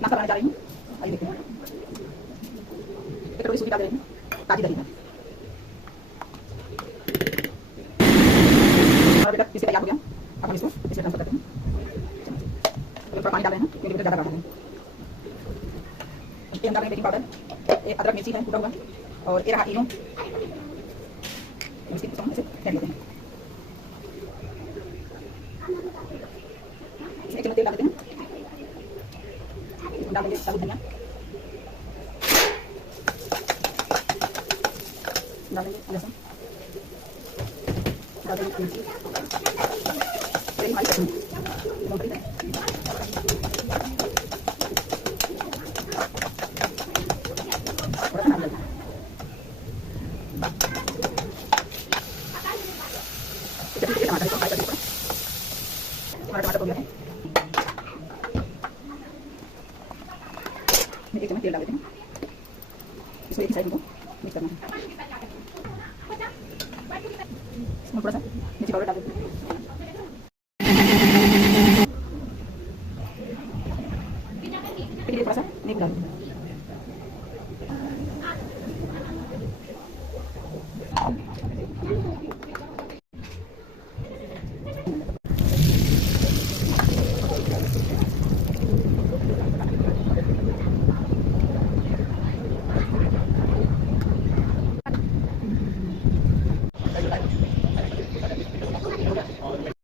नाश्ता बनाने जा रही हूँ। आइए देखते हैं। एक कटोरी सूजी डाल दे रही हूँ, ताजी दही है। हमारा बेटा पीसे तैयार हो गया। अब हम इसको इसमें ट्रांसफर करते हैं। थोड़ा पानी डाल रहे हैं क्योंकि बेटा ज़्यादा गाढ़ा है। ये हम डाल रहे हैं बेकिंग पाउडर, ये अदरक मिर्ची है कूटा हुआ, और ये रहा इनो। इसकी ऐसे फेंट लेते हैं। एक चम्मच तेल डाल देते हैं। डाल देंगे साबुत धनिया, डाल देंगे लहसुन, डाल देंगे मिर्ची, हमारी चटनी मूंगफली है। थोड़ा सा नारियल, चटनी के टमाटर को फ्राई करके हमारा टमाटर हो गया है। एक चम्मच तेल डाल देते हैं। इसको एक ही साइड को मिक्स करना है। इसमें थोड़ा सा मिर्ची पाउडर डाल देते हैं। थोड़ा सा नींबू डाल देते हैं।